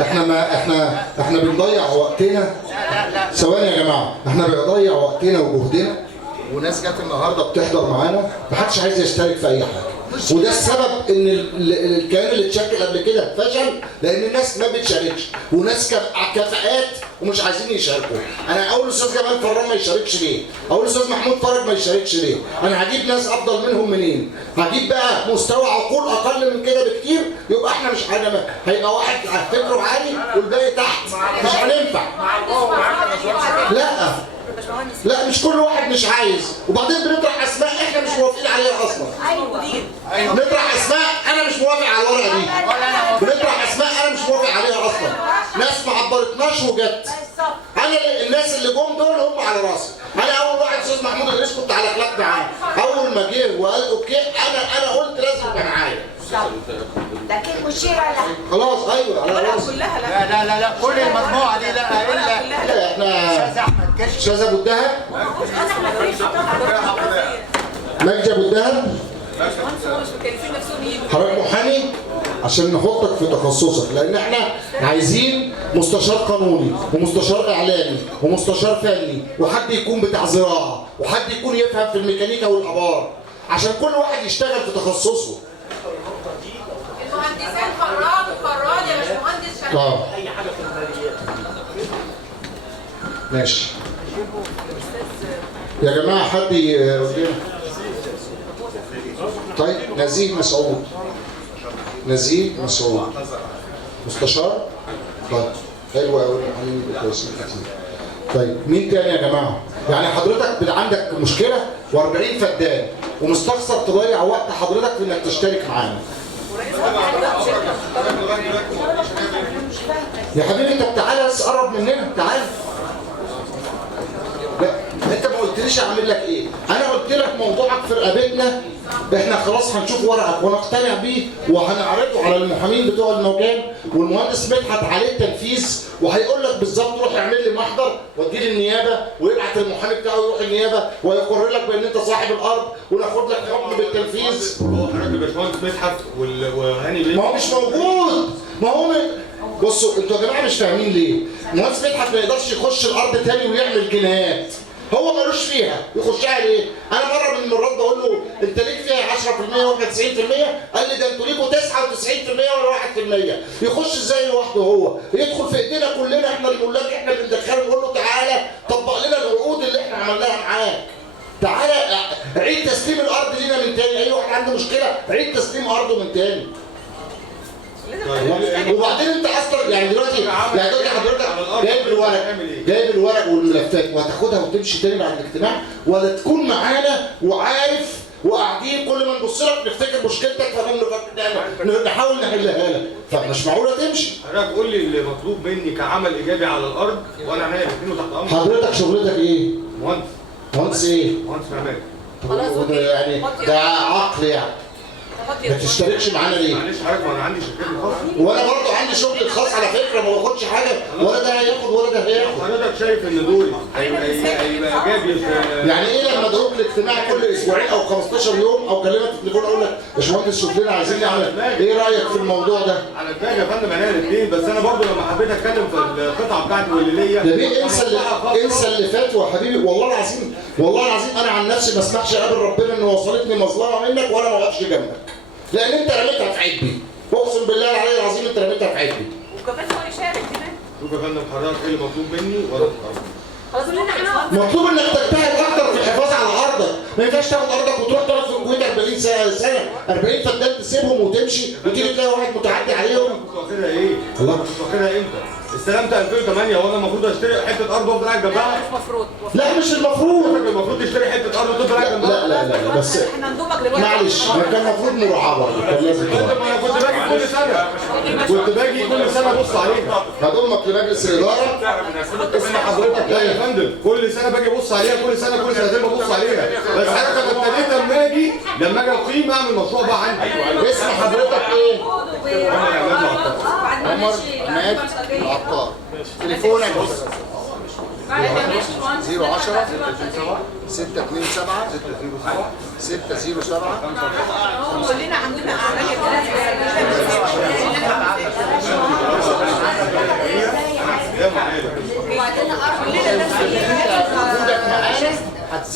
احنا بنضيع وقتنا. ثواني يا جماعه، احنا بنضيع وقتنا وجهدنا، وناس جت النهارده بتحضر معانا محدش عايز يشترك في اي حاجه. وده السبب ان الكيان اللي اتشكل قبل كده فشل، لان الناس ما بتشاركش، وناس كفاءات ومش عايزين يشاركوا. انا اقول الاستاذ جمال فران ما يشاركش ليه؟ اقول الاستاذ محمود فرج ما يشاركش ليه؟ انا هجيب ناس افضل منهم منين؟ هجيب بقى مستوى عقول اقل من كده بكتير، يبقى احنا مش هيبقى واحد فكره عالي والباقي تحت، مش هننفع. لا مش كل واحد مش عايز، وبعدين بنطرح اسماء احنا مش موافقين عليها اصلا. ايوه بنطرح اسماء انا مش موافق على الورقه دي. بنطرح اسماء انا مش موافق عليها اصلا. ناس ما عبرتناش وجت. انا الناس اللي جم دول هم على راسي. انا اول واحد استاذ محمود ادريس كنت على خلاف معاه. اول ما جه وقال اوكي انا قلت لازم يبقى معايا. لكن مشيرة لا. خلاص ايوه على راسي. لا كل المجموعه دي لا الا احنا استاذ احمد كشك، استاذ ابو الدهب، مجدي ابو الدهب، حضرتك محامي عشان نحطك في تخصصك، لان احنا عايزين مستشار قانوني ومستشار اعلامي ومستشار فني وحد يكون بتاع زراعه وحد يكون يفهم في الميكانيكا والابار، عشان كل واحد يشتغل في تخصصه. المهندسين فراد يا باشمهندس شغال اي حاجه في الماليات. ماشي يا جماعه، حد يقول لنا. طيب نزيه مسعود، نزيه مسعود مستشار. طيب حلو قوي، محامين كويسين كتير. طيب مين تاني يا جماعه؟ يعني حضرتك عندك مشكله و40 فدان ومستخسر تضيع وقت حضرتك في انك تشترك معانا. يا حبيبي انت تعالى بس قرب مننا، تعالى. لا انت ما قلتليش اعمل لك ايه؟ انا قلت لك موضوعك في رقبتنا، احنا خلاص هنشوف ورقك ونقتنع بيه وهنعرضه على المحامين بتوع المكان، والمهندس مدحت عليه التنفيذ وهيقول لك بالظبط روح اعمل لي محضر واديه للنيابه، ويبعت المحامي بتاعه يروح النيابه ويقرر لك بان انت صاحب الارض وناخد لك حكم بالتنفيذ. هو حضرتك الباشمهندس مدحت وهاني بيه ما هو مش موجود. ما هو بصوا انتوا يا جماعه مش فاهمين ليه؟ المهندس مدحت ما يقدرش يخش الارض تاني ويعمل جنايات. هو مالوش فيها، يخشها ليه؟ انا مره من المرات بقول له انت ليك فيها 10% واحنا 90%، قال لي ده انتوا ليكوا 99% ولا 1%. يخش ازاي لوحده هو؟ يدخل في ايدينا كلنا احنا الملاك، احنا اللي ندخله نقول له تعالى طبق لنا العقود اللي احنا عملناها معاك. تعالى عيد تسليم الارض لينا من تاني، اي واحد عنده مشكله عيد تسليم ارضه من تاني. وبعدين انت اصلا يعني دلوقتي حضرتك جايب الورق والملفات وهتاخدها وتمشي تاني بعد الاجتماع، ولا تكون معانا وعارف وقاعدين كل ما نبص لك نفتكر مشكلتك نحاول نحلها لك، فمش معقوله تمشي. حضرتك قول لي اللي مطلوب مني كعمل ايجابي على الارض وانا عينيا الاثنين وتحت امرك. حضرتك شغلتك ايه؟ مهندس ايه؟ مهندس معماري. خلاص يعني ده عقل يعني. ما تشتركش معانا ليه؟ معلش حضرتك ما انا عندي شركتي الخاصه. وانا برضه عندي شغل الخاص على فكره، ما باخدش حاجه، ولا ده هياخد ولا ده هياخد. حضرتك شايف ان دوري هيبقى ايجابي؟ يعني ايه لما ادعوك الاجتماع كل اسبوعين او 15 يوم او كلمك في التليفون اقول لك يا باشمهندس شوف لنا عايزين نعمل ايه رايك في الموضوع ده؟ على دماغي يا فندم عينيا الاثنين، بس انا برضه لما حبيت اتكلم في القطعه بتاعتي واللي ليا يا بيه انسى اللي فات يا حبيبي. والله العظيم انا عن نفسي ما اسمحش اقابل ربنا ان وصلتني مظلمه منك وانا ما واقفش جنبك، لان انت رميتها في عيبي. اقسم بالله العلي العظيم انت رميتها في عيبي. وكمان هو يشارك كمان. شوف يا فندم حضرتك ايه اللي مطلوب مني وانا خلاص احنا مطلوب انك تجتهد اكتر في الحفاظ على ارضك، ما ينفعش تاخد ارضك وتروح تقعد في الكويت 40 سنه 40 فدان تسيبهم وتمشي وتيجي تلاقي واحد متعدي عليهم. كنت واخدها ايه؟ الله كنت واخدها امتى؟ استلمت 2008 وانا المفروض اشتري حته ارض وافضل قاعد جنبها؟ مش مفروض. لا مش المفروض تشتري حته ارض وتفضل قاعد جنبها؟ لا بس احنا هندوبك دلوقتي. معلش كان المفروض مراعاه برضه، كان لازم انا كنت باجي كل سنه ابص عليها. هضمك لمجلس الاداره. اسم حضرتك لا يا فندم، كل سنه باجي ابص عليها، كل سنتين ببص عليها، بس انا ابتديت لما اجي اقيم اعمل مشروع بقى عندي. اسم حضرتك ايه؟ عمر عماد العطار. تليفونك 010 627 607 كلنا عندنا اعمال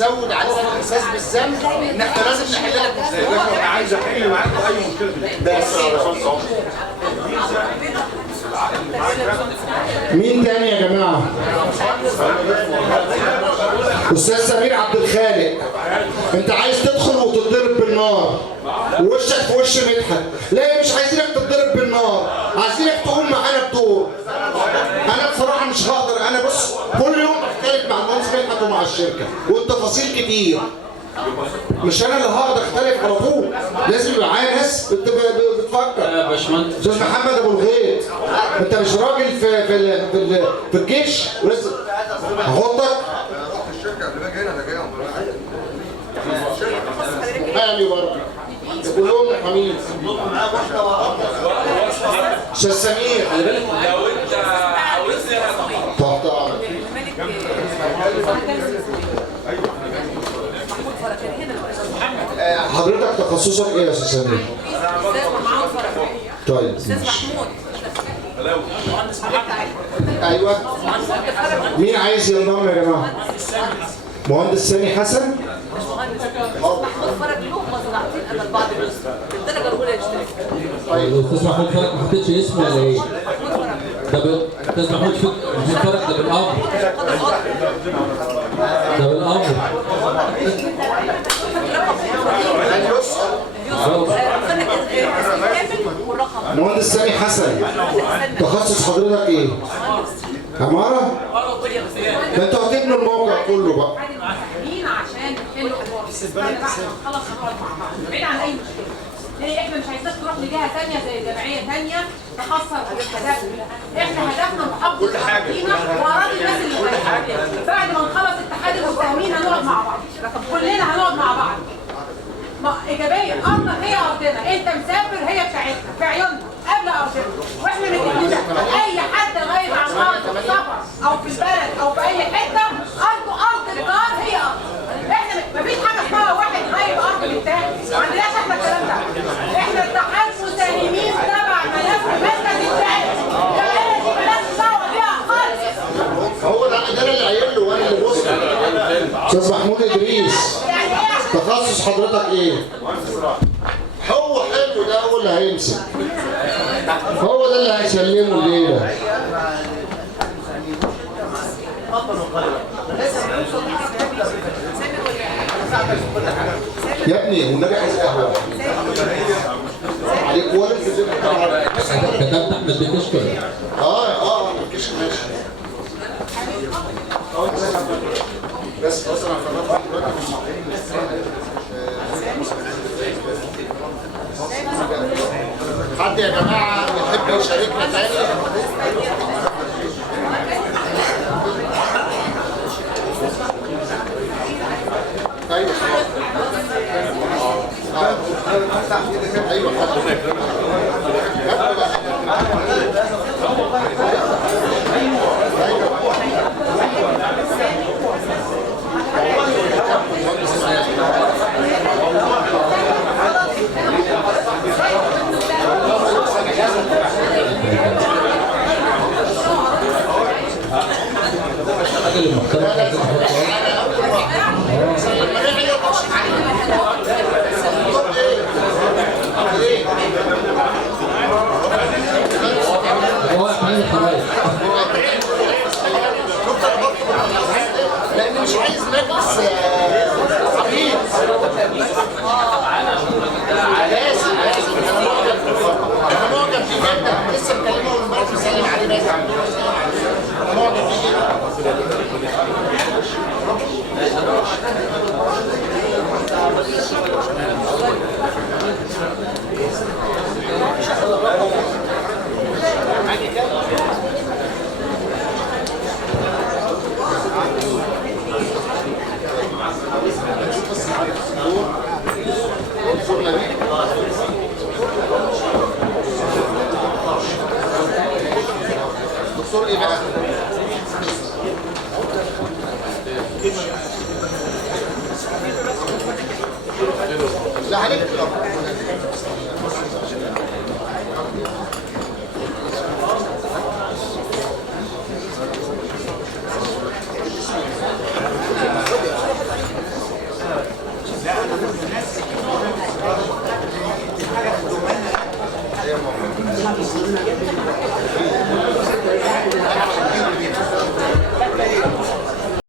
بتزود علينا الاحساس بالذنب ان احنا لازم نحل لك مشكلتك. انا عايز احل معاكم اي مشكله في الدنيا. بس مين تاني يا جماعة؟ أستاذ سمير عبد الخالق، أنت عايز تدخل وتتضرب بالنار ووشك في وش مدحت. لا مش عايزينك تتضرب بالنار، عايزينك تقوم معانا بدور. أنا بصراحة مش هقدر، أنا بص كل يوم بختلف مع المهندس مدحت ومع الشركة والتفاصيل كتير. مش أنا اللي هقدر أختلف على طول، لازم يبقى معايا ناس بتفكر. يا باشمهندس أستاذ محمد أبو الغيط، أنت مش راجل في الجيش ولازم هحطك الشركه اللي باجي هنا انا جاي حامي برضه كلهم محامين. استاذ سمير خلي بالك لو انت عاوزني تحت امرك. حضرتك تخصصك ايه يا استاذ سمير؟ طيب ماشي. ايوه مين عايز ينضم يا جماعه؟ مهندس سامي حسن. الاستاذ محمود فرج ما حطيتش اسمه ولا ايه؟ ده الاستاذ محمود فرج ده بالامر. ده بالامر. مهندس سامي حسن، تخصص حضرتك ايه؟ عمارة؟ ده انتوا هتبنوا الموقع كله بقى. عشان نحلوا خلاص هنقعد مع بعض بعيد عن اي مشكله. ليه احنا مش عايزينك تروح لجهه ثانيه زي جمعيه ثانيه تخسر هدفنا. احنا هدفنا محافظه فينا واراضي الناس اللي فيها. بعد ما نخلص اتحاد المساهمين هنقعد مع بعض، كلنا هنقعد مع بعض. ايجابيه، ارضك هي ارضنا، انت مسافر هي بتاعتنا في عيوننا قبل ارضنا، واحنا متفقين اي حد غايب عن ارضه في سفر او في البلد او في اي حته ارضه ارض الجار هي ارض. احنا مفيش حاجه اسمها واحد غايب ارض للتاني، ما عندناش احنا الكلام ده. احنا اتحاد مساهمين تبع ملف مركز التاني، الدائره دي مالهاش دعوه بيها خالص. هو ده اللي قايل له وانا اللي بص. استاذ محمود ادريس، تخصص حضرتك ايه؟ هو حلو ده، هو اللي هيمسك، هو ده اللي هيسلمه الليله. يا ابني والنبي عايز قهوه عليك ولا كتبت احمد بكشكر. الكشك ماشي. بس اصلا حد يا جماعه يحب يشاركنا تاني؟ ايوه الراجل المحترم هو احنا خلاص لان مش عايز مجلس عبيد. لازم انا معجب فيه جدا، لسه مكلمه من امبارح بسلم عليه بس انا معجب فيه جدا. دكتور ايه بقى؟ لا هنكتب